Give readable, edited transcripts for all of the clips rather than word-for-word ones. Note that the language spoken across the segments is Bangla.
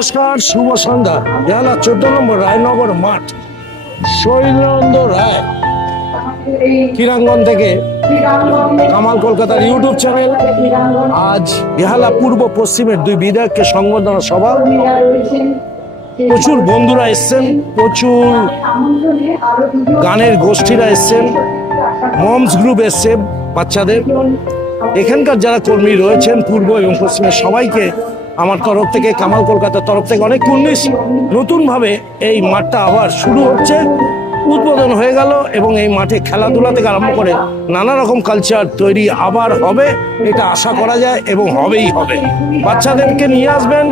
নমস্কার, শুভ সন্ধ্যা। বেহালা 14 নম্বর রায়নগর মাঠ, শৈলেন্দ্র রায় ক্রীড়াঙ্গন থেকে কামাল কলকাতার ইউটিউব চ্যানেল। আজ বেহালা পূর্ব পশ্চিমের দুই বিধায়ককে সংবর্ধনা সভা। প্রচুর বন্ধুরা এসছেন, প্রচুর গানের গোষ্ঠীরা এসছেন, মমস গ্রুপ এসছে বাচ্চাদের। এখানকার যারা কর্মী রয়েছেন পূর্ব এবং পশ্চিমের সবাইকে আমার তরফ থেকে, কামাল কলকাতার তরফ থেকে অনেক কুর্নিশ। নতুনভাবে এই মাঠটা আবার শুরু হচ্ছে, উদ্বোধন হয়ে গেল এবং এই মাঠে খেলাধুলা থেকে আরম্ভ করে নানা রকম কালচার তৈরি আবার হবে, এটা আশা করা যায় এবং হবেই হবে। বাচ্চাদেরকে নিয়ে আসবেন,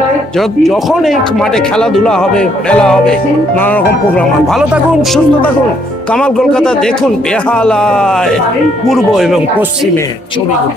যখন এই মাঠে খেলাধুলা হবে, মেলা হবে, নানা রকম প্রোগ্রাম হবে। ভালো থাকুন, সুস্থ থাকুন। কামাল কলকাতা দেখুন বেহালায় পূর্ব এবং পশ্চিমে ছবিগুলো।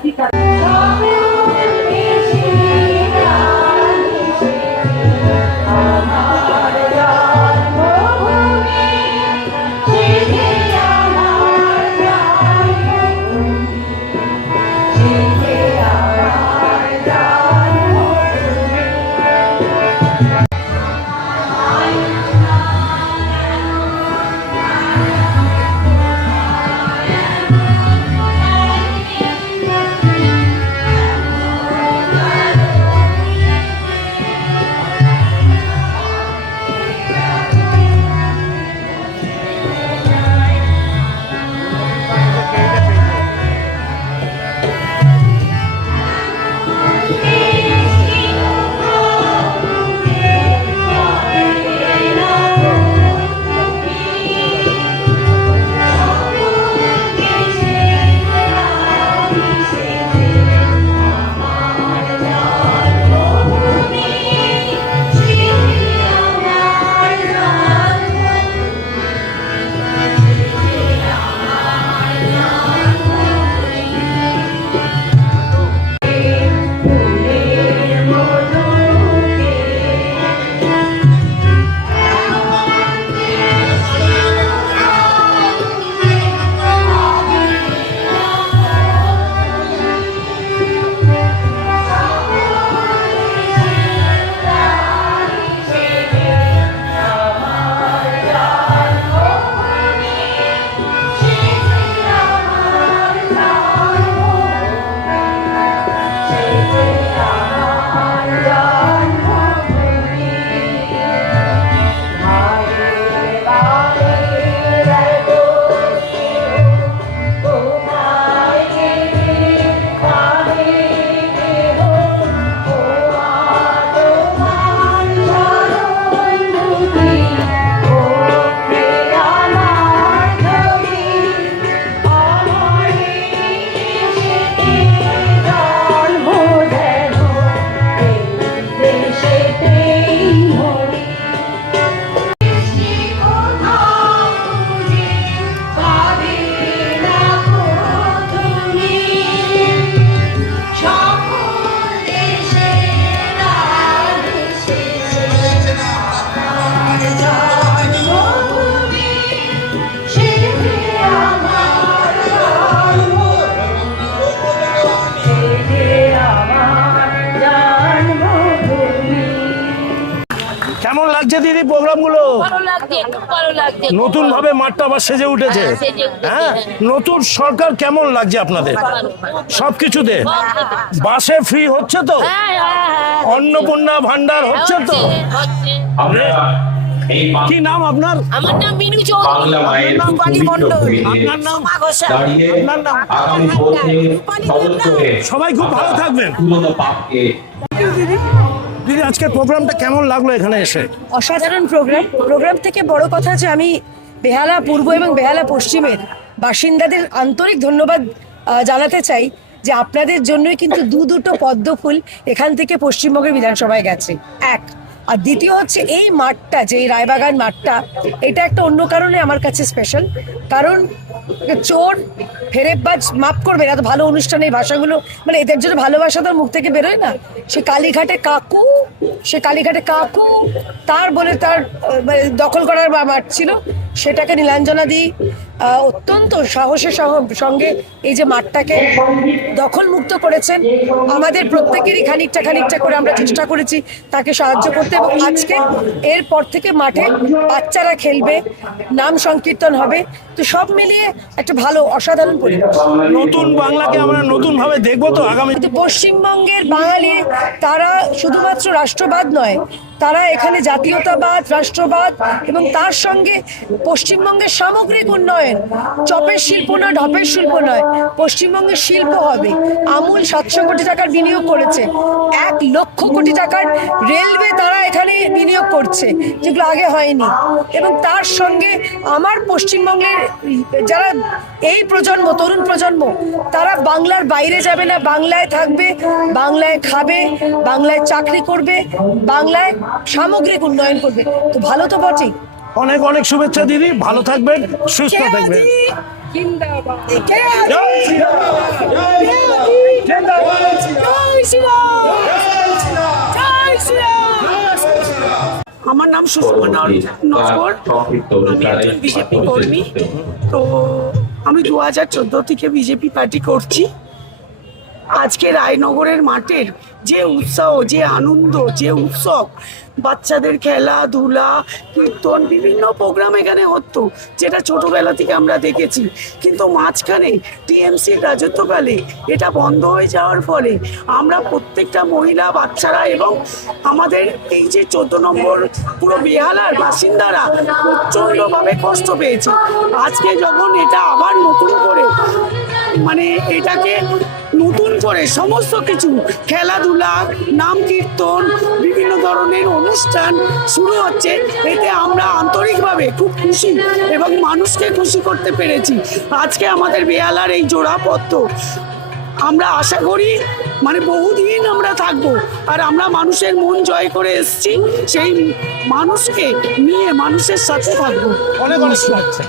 কেমন লাগছে দিদি প্রোগ্রামগুলো? নতুন ভাবে মাঠটা আবার সেজে উঠেছে। হ্যাঁ, নতুন সরকার কেমন লাগছে আপনাদের? সবকিছুতে বাসে ফ্রি হচ্ছে তো, অন্নপূর্ণা ভান্ডার হচ্ছে তো। কি নাম আপনার? আমার নাম মিনু চৌধুরী। আপনার নাম? সবাই খুব ভালো থাকবেন। দিদি, আজকের প্রোগ্রামটা কেমন লাগলো এখানে এসে? অসাধারণ প্রোগ্রাম থেকে বড় কথা যে আমি বেহালা পূর্ব এবং বেহালা পশ্চিমের বাসিন্দাদের আন্তরিক ধন্যবাদ জানাতে চাই যে আপনাদের জন্যই কিন্তু দুটো পদ্ম ফুল এখান থেকে পশ্চিমবঙ্গের বিধানসভায় গেছে। এক, আর দ্বিতীয় হচ্ছে এই মাঠটা, যে রায়বাগান মাঠটা, এটা একটা অন্য কারণে আমার কাছে স্পেশাল। কারণ চোর ফেরেববাজ মাফ করবে না, তো ভালো অনুষ্ঠানে এই ভাষাগুলো, মানে এদের জন্য ভালোবাসা তার মুখ থেকে বেরোয় না। সে কালীঘাটে কাকু তার বলে তার দখল করার মাঠ ছিল, সেটাকে নীলাঞ্জনা দি অত্যন্ত সাহসের সঙ্গে এই যে মাঠটাকে দখল মুক্ত করেছেন। আমাদের প্রত্যেকেরই খানিকটা করে আমরা চেষ্টা করেছি তাকে সাহায্য করতে, এবং আজকে এরপর থেকে মাঠে বাচ্চারা খেলবে, নাম সংকীর্তন হবে, তো সব মিলিয়ে একটা ভালো অসাধারণ পরিবেশ। নতুন বাংলাকে আমরা নতুন ভাবে দেখবো তো আগামী। পশ্চিমবঙ্গের বাঙালি তারা শুধুমাত্র রাষ্ট্রবাদ নয়, তারা এখানে জাতীয়তাবাদ, রাষ্ট্রবাদ এবং তার সঙ্গে পশ্চিমবঙ্গের সামগ্রিক উন্নয়ন, চপের শিল্প না ঢপের শিল্প নয়, পশ্চিমবঙ্গের শিল্প হবে। আমূল 700 কোটি টাকার বিনিয়োগ করেছে, 1 লক্ষ কোটি টাকার রেলওয়ে তারা এখানে বিনিয়োগ করছে, যেগুলো আগে হয়নি। এবং তার সঙ্গে আমার পশ্চিমবঙ্গের যারা এই প্রজন্ম, তরুণ প্রজন্ম, তারা বাংলার বাইরে যাবে না, বাংলায় থাকবে, বাংলায় খাবে, বাংলায় চাকরি করবে, বাংলায় সামগ্রিক উন্নয়ন করবে। তো ভালো তো বটেই। অনেক অনেক শুভেচ্ছা দিদি, ভালো থাকবেন, সুস্থ থাকবেন। আমার নাম সুষমা নস্কর, আমি একজন বিজেপি কর্মী। তো আমি 2014 থেকে বিজেপি পার্টি করছি। আজকে রায়নগরের মাঠের যে উৎসাহ, যে আনন্দ, যে উৎসব, বাচ্চাদের খেলাধুলা, কীর্তন, বিভিন্ন প্রোগ্রাম এখানে হতো, যেটা ছোটবেলা থেকে আমরা দেখেছি। কিন্তু মাঝখানে টিএমসির রাজত্বকালে এটা বন্ধ হয়ে যাওয়ার ফলে আমরা প্রত্যেকটা মহিলা, বাচ্চারা এবং আমাদের এই যে 14 নম্বর পুরো বেহালার বাসিন্দারা প্রচণ্ডভাবে কষ্ট পেয়েছে। আজকে যখন এটা আবার নতুন করে, মানে এটাকে নতুন করে সমস্ত কিছু খেলাধুলা, নাম কীর্তন, বিভিন্ন ধরনের অনুষ্ঠান শুরু হচ্ছে, এতে আমরা আন্তরিকভাবে খুব খুশি এবং মানুষকে খুশি করতে পেরেছি। আজকে আমাদের বেহালার এই জোড়াপত্র আমরা আশা করি মানে বহুদিন আমরা থাকবো, আর আমরা মানুষের মন জয় করে এসেছি, সেই মানুষকে নিয়ে মানুষের সাথে থাকবো। অনেক অনেক শুভেচ্ছা।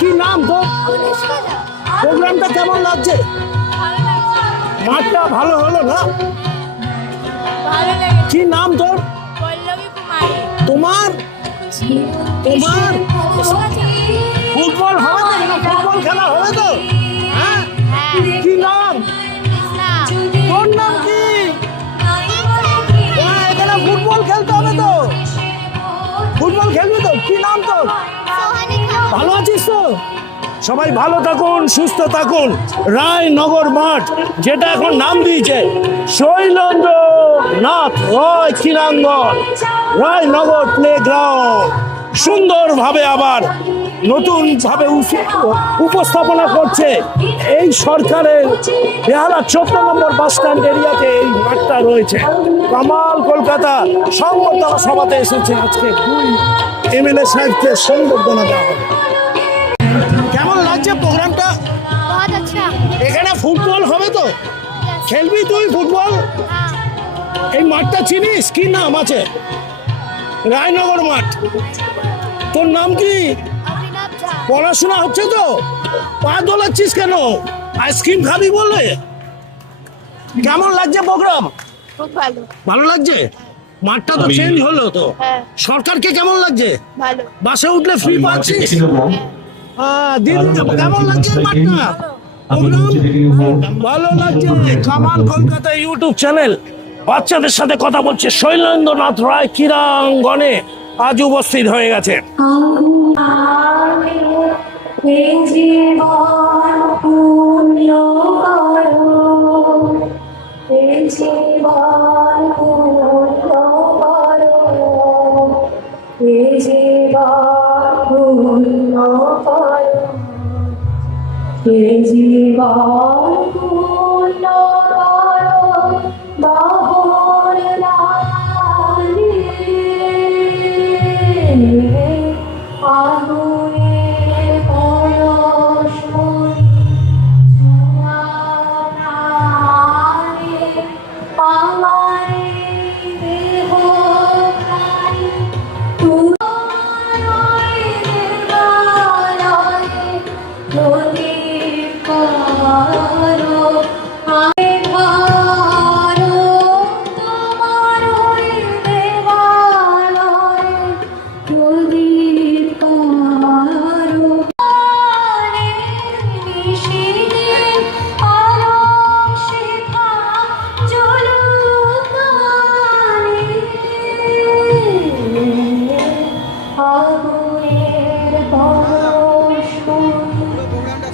কি নাম তো? প্রোগ্রামটা কেমন লাগছে? মাঠটা ভালো হলো না? কি নাম তোর? তোমার তোমার ফুটবল হবে তো? ফুটবল খেলা হবে তো? হ্যাঁ, কি নাম? তোর নাম কি? এখানে ফুটবল খেলতে হবে তো? ফুটবল খেলবি তো? কি নাম তোর? ভালো আছিস তো? সবাই ভালো থাকুন, সুস্থ থাকুন। রায়নগর মাঠ, যেটা এখন নাম দিয়েছে শৈলেন্দ্রনাথ রায় ক্রীড়াঙ্গন, রায়নগর প্লেগ্রাউন্ড, সুন্দরভাবে আবার নতুনভাবে উপস্থাপনা করছে এই সরকারের বেহালা 14 নম্বর বাস স্ট্যান্ড এরিয়াতে এই মাঠটা রয়েছে। কামাল কলকাতা সংবর্ধনা সভাতে এসেছে আজকে 2 এমএলএ সাহেবকে সংবর্ধনা দেওয়া হবে। কেমন লাগছে প্রোগ্রামটা? এখানে ফুটবল হবে তো? খেলবি তুই ফুটবল? এই মাঠটা চিনিস? কি নাম আছে? রায়নগর মাঠ। তোর নাম কি? পড়াশোনা হচ্ছে তো? পা দোলাচ্ছিস কেন? আইসক্রিম খাবি বলে? কেমন লাগছে প্রোগ্রাম? খুব ভালো। ভালো লাগছে? মাঠটা তো চেঞ্জ হলো তো? সরকারকে কেমন লাগছে? ভালো। বাসে উঠলে ফ্রি পাচ্ছিস? কেমন লাগছে মাঠটা? ভালো লাগছে। কামাল কলকাতা ইউটিউব চ্যানেল বাচ্চাদের সাথে কথা বলছে শৈলেন্দ্রনাথ রায় ক্রীড়াঙ্গনে আজ উপস্থিত হয়ে গেছে। জীবন এ জীবন পূর্ণ করো বাহর লালে, আগুনের পরশমণি ছোঁয়া প্রাণে, পাওয়ারে দেহ প্রাণে, তোমায় দেবালয়ে প্রদীপ করো, আগে ধরো তোমারই দেবালয়ে প্রদীপ করো, নিশিরে আলোক শিখা জ্বলুক গানে, আগুনের পরশমণি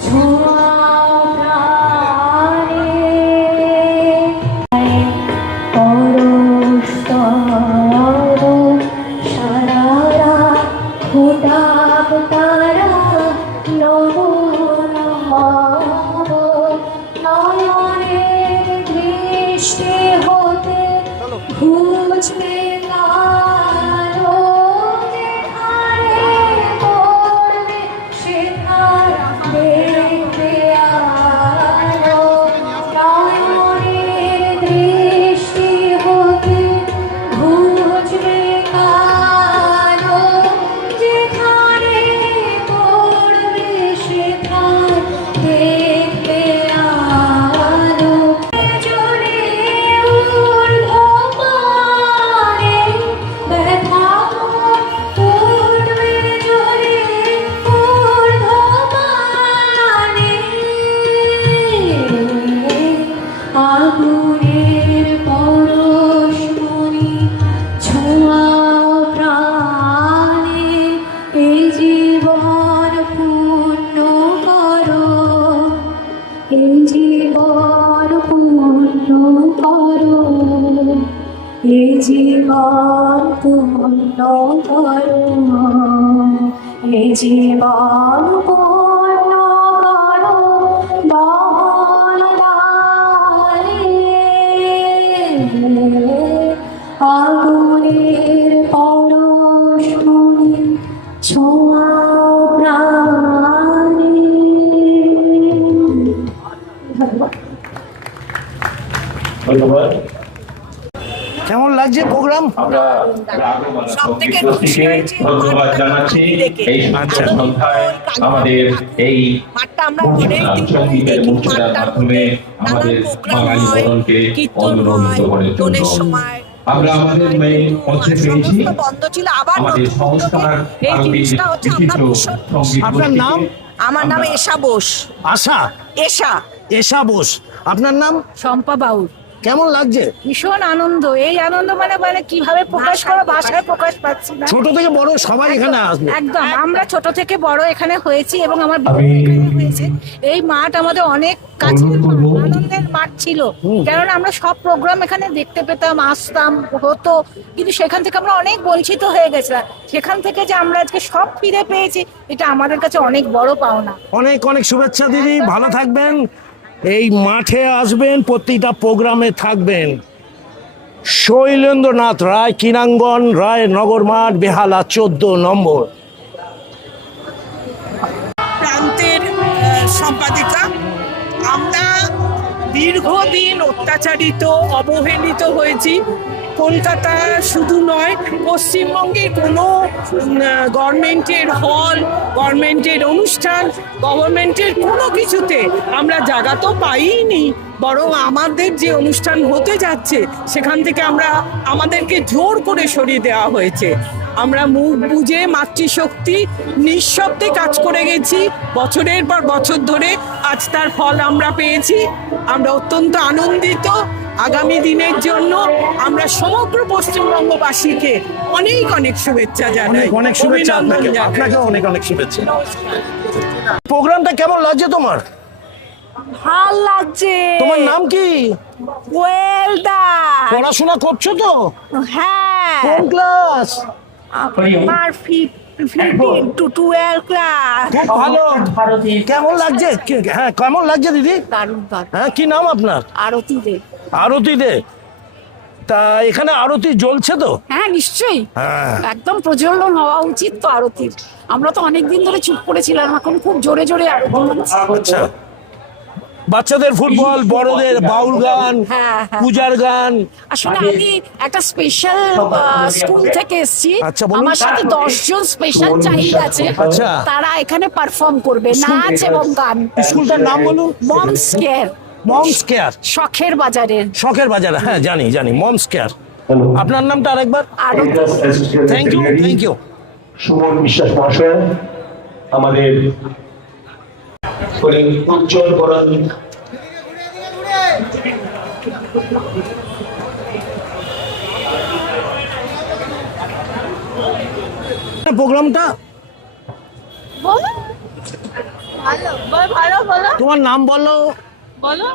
ছোঁয়া প্রাণে, পরশ করো সারা রাত ফোটাক তারা, নব নব নয়নের দৃষ্টি হতে ঘুচবে কালো, যেখানে পড়বে সেখানে দেখবে আলো, নয়নের দৃষ্টি হতে ঘুচবে কালো, যেখানে পড়বে সেখানে দেখবে আলো, জলে ঊর্ধ্বপানে ব্যথা উঠবে, জলে ঊর্ধ্বপানে, আগুনের পরশমণি ছোঁয়া প্রাণে, এই জীবন পূর্ণ করো, এই জীবন পূর্ণ করো, এই জীবন পূর্ণ করো, এই জীবন পূর্ণ করো বাহর লালে, আগুনের পরশমণি ছোঁয়া প্রাণে। ধন্যবাদ। ধন্যবাদ। কেমন লাগছে প্রোগ্রাম? আমরা সবথেকে খুশি হয়েছি ধন্যবাদ জানাচ্ছি এই আচ্ছা। সন্ধ্যায় আমাদের এই মাঠটা আমরা অনেক দিন সঙ্গীতের মূর্ছনার মাধ্যমে আমাদের বাঙালি বদনকে অনুরণিত করার জন্য আমরা আমাদের মেয়ে মঞ্চে পেয়েছি বন্ধ ছিল, আবার আমাদের সংস্থার এই আরো জিনিসটা হচ্ছে আমরা বিশিষ্ট সঙ্গীত আপনার নাম? আমার নাম এশা বোস। আশা এশা এশা বোস। আপনার নাম? শম্পা বাউল। কেমন লাগছে? ভীষণ আনন্দ, এই আনন্দ মানে কিভাবে প্রকাশ করা, ভাষায় প্রকাশ পাচ্ছি না। ছোট থেকে বড় সবাই এখানে আসবে। একদম, আমরা ছোট থেকে বড় এখানে হয়েছি এবং আমার বিয়ে এখানে হয়েছে। এই মাঠ আমাদের অনেক কাছে আনন্দের মাঠ ছিল, কেননা আমরা সব প্রোগ্রাম এখানে দেখতে পেতাম, আসতাম, হতো, কিন্তু সেখান থেকে আমরা অনেক বঞ্চিত হয়ে গেছিলাম। সেখান থেকে যে আমরা আজকে সব ফিরে পেয়েছি, এটা আমাদের কাছে অনেক বড় পাওনা। অনেক অনেক শুভেচ্ছা দিদি, ভালো থাকবেন। এই মাঠে আসবেন, প্রতিটা প্রোগ্রামে থাকবেন। শৈলেন্দ্রনাথ রায়, কিনাঙ্গন রায় নগর মাঠ, বেহালা 14 নম্বর। প্রান্তের সম্পাদিকা। আমরা দীর্ঘদিন অত্যাচারিত, অবহেলিত হয়েছি। কলকাতা শুধু নয়, পশ্চিমবঙ্গের কোনো গভর্নমেন্টের হল, গভর্নমেন্টের অনুষ্ঠান, গভর্নমেন্টের কোনো কিছুতে আমরা জায়গা তো পাইনি, বরং আমাদের যে অনুষ্ঠান হতে যাচ্ছে সেখান থেকে আমাদেরকে জোর করে সরিয়ে দেওয়া হয়েছে। আমরা মুখ বুজে মাতৃশক্তি নিঃশব্দে কাজ করে গেছি বছরের পর বছর ধরে, আজ তার ফল আমরা পেয়েছি। আমরা অত্যন্ত আনন্দিত। আগামী দিনের জন্য আমরা সমগ্র পশ্চিমবঙ্গবাসীকে অনেক অনেক শুভেচ্ছা জানাই। অনেক শুভেচ্ছা আপনাকে, আপনাকেও অনেক অনেক শুভেচ্ছা। প্রোগ্রামটা কেমন লাগছে তোমার? ভাল লাগছে। তোমার নাম কি? ওয়েলদা। পড়াশোনা করছো তো? হ্যাঁ। কোন ক্লাস? আমার 5th 15 to 12 ক্লাস। খুব ভালো। কেমন লাগছে? হ্যাঁ, কেমন লাগছে দিদি? দারুণ দারুণ। হ্যাঁ, কি নাম আপনার? আরতি দে। আরতি দে। তা এখানে আরতি জ্বলছে তো? হ্যাঁ নিশ্চয়ই, হ্যাঁ। একদম প্রজ্বলন হওয়া উচিত তো আরতির। আমরা তো অনেকদিন ধরে চুপ করেছিলাম, এখন খুব জোরে জোরে আরতি হচ্ছে। আচ্ছা, বাচ্চাদের ফুটবল, বড়দের বাউল গান, হ্যাঁ, হ্যাঁ। পূজার গান। আসলে আমি একটা স্পেশাল স্কুল থেকে এসেছি, আচ্ছা, বলুন। আমার সাথে 10 জন স্পেশাল চাইল্ড আছে। আচ্ছা। তারা এখানে পারফর্ম করবে নাচ এবং গান। স্কুলটার নাম বলুন। মমস কেয়ার, মমস কেয়ার, শখের বাজারের। শখের বাজার। হ্যাঁ, জানি জানি, মমস কেয়ার। আপনার নামটা আরেকবার? Arati. Thank you, thank you. Suman Biswas মহাশয় আমাদের উজ্জ্বল করান প্রোগ্রামটা বলো ভালো ভালো বলো তোমার নাম বলো। বলো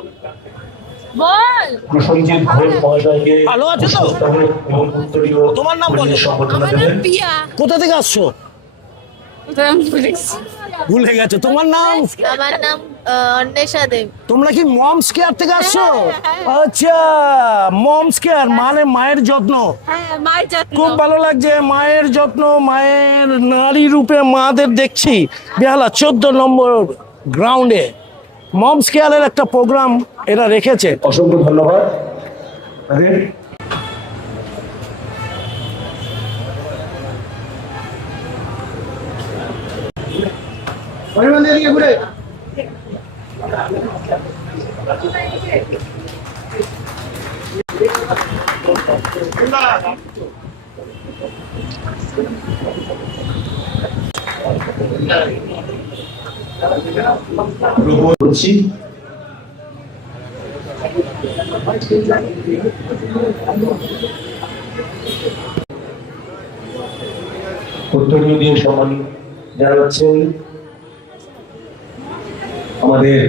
বল প্রসঞ্জিৎ ঘোষ মহাশয়কে ভালো আছে তো? এবং উত্তরীয় তোমার নাম বলো। সম্বর্ধনা আমার নাম দেবেন। পিয়া। কোথা থেকে আসছো? ভুলে গেছো তোমার নাম? আমার নাম অন্বেষা দেব। তোমরা কি মমস কেয়ার থেকে আসছো? আচ্ছা, মমস কেয়ার মানে মায়ের যত্ন। হ্যাঁ মায়ের যত্ন। খুব ভালো লাগছে, মায়ের যত্ন, মায়ের নারী রূপে মাদের দেখছি বেহালা 14 নম্বর গ্রাউন্ডে মমস কেয়ারের একটা প্রোগ্রাম এরা রেখেছে। অসংখ্য ধন্যবাদ। বলছি উত্তরীয় দিয়ে সম্মান জানাচ্ছেন আমাদের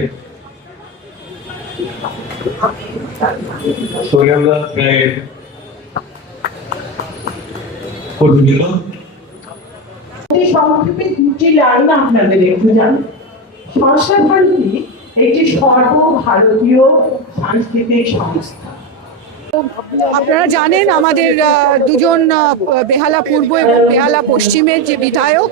শৈলেন্দ্রনাথ রায়ের কর্মীগুলো। সংক্ষেপে দুটি লাইন আপনাদের একটু জান। সংস্কার ভারতী একটি সর্বভারতীয় সাংস্কৃতিক সংস্থা। আপনারা জানেন আমাদের দুজন বেহালা পূর্ব এবং বেহালা পশ্চিমের যে বিধায়ক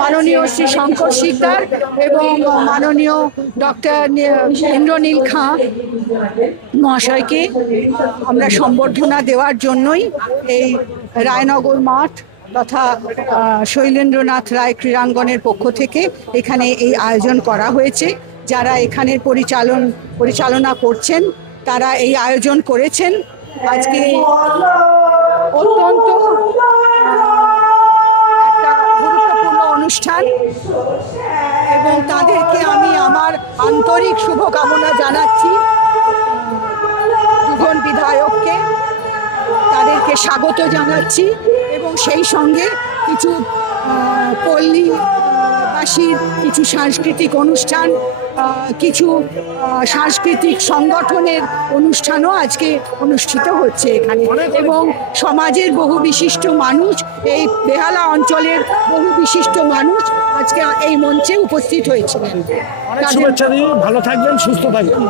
মাননীয় শ্রী শঙ্কর শিকদার এবং মাননীয় ডক্টর ইন্দ্রনীল খাঁ মহাশয়কে আমরা সম্বর্ধনা দেওয়ার জন্যই এই রায়নগর মাঠ তথা শৈলেন্দ্রনাথ রায় ক্রীড়াঙ্গনের পক্ষ থেকে এখানে এই আয়োজন করা হয়েছে। যারা এখানের পরিচালনা করছেন তারা এই আয়োজন করেছেন। আজকে অত্যন্ত একটা গুরুত্বপূর্ণ অনুষ্ঠান এবং তাদেরকে আমি আমার আন্তরিক শুভকামনা জানাচ্ছি। দুজন বিধায়ককে তাদেরকে স্বাগত জানাচ্ছি এবং সেই সঙ্গে কিছু পল্লীবাসীর কিছু সাংস্কৃতিক অনুষ্ঠান, কিছু সাংস্কৃতিক সংগঠনের অনুষ্ঠানও আজকে অনুষ্ঠিত হচ্ছে এখানে এবং সমাজের বহু বিশিষ্ট মানুষ, এই বেহালা অঞ্চলের বহু বিশিষ্ট মানুষ আজকে এই মঞ্চে উপস্থিত হয়েছিলেন। অনেক শুভেচ্ছা দিই, ভালো থাকবেন, সুস্থ থাকবেন।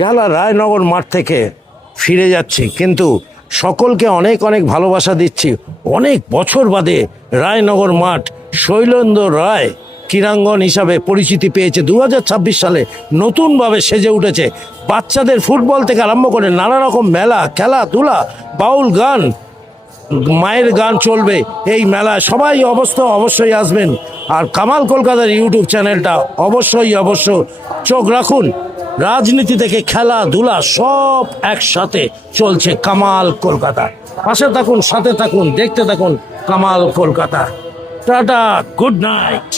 বেহালা রায়নগর মাঠ থেকে ফিরে যাচ্ছি, কিন্তু সকলকে অনেক অনেক ভালোবাসা দিচ্ছি। অনেক বছর বাদে রায়নগর মাঠ শৈলেন্দ্র রায় ক্রীড়াঙ্গন হিসাবে পরিচিতি পেয়েছে। 2026 সালে নতুনভাবে সেজে উঠেছে। বাচ্চাদের ফুটবল থেকে আরম্ভ করে নানা রকম মেলা, খেলাধুলা, বাউল গান, মায়ের গান চলবে এই মেলায়। সবাই অবশ্যই আসবেন। আর কামাল কলকাতার ইউটিউব চ্যানেলটা অবশ্যই চোখ রাখুন। রাজনীতি থেকে খেলাধুলা সব একসাথে চলছে কামাল কলকাতা। পাশে থাকুন, সাথে থাকুন, দেখতে থাকুন Kamal Kolkata. Tata, good night.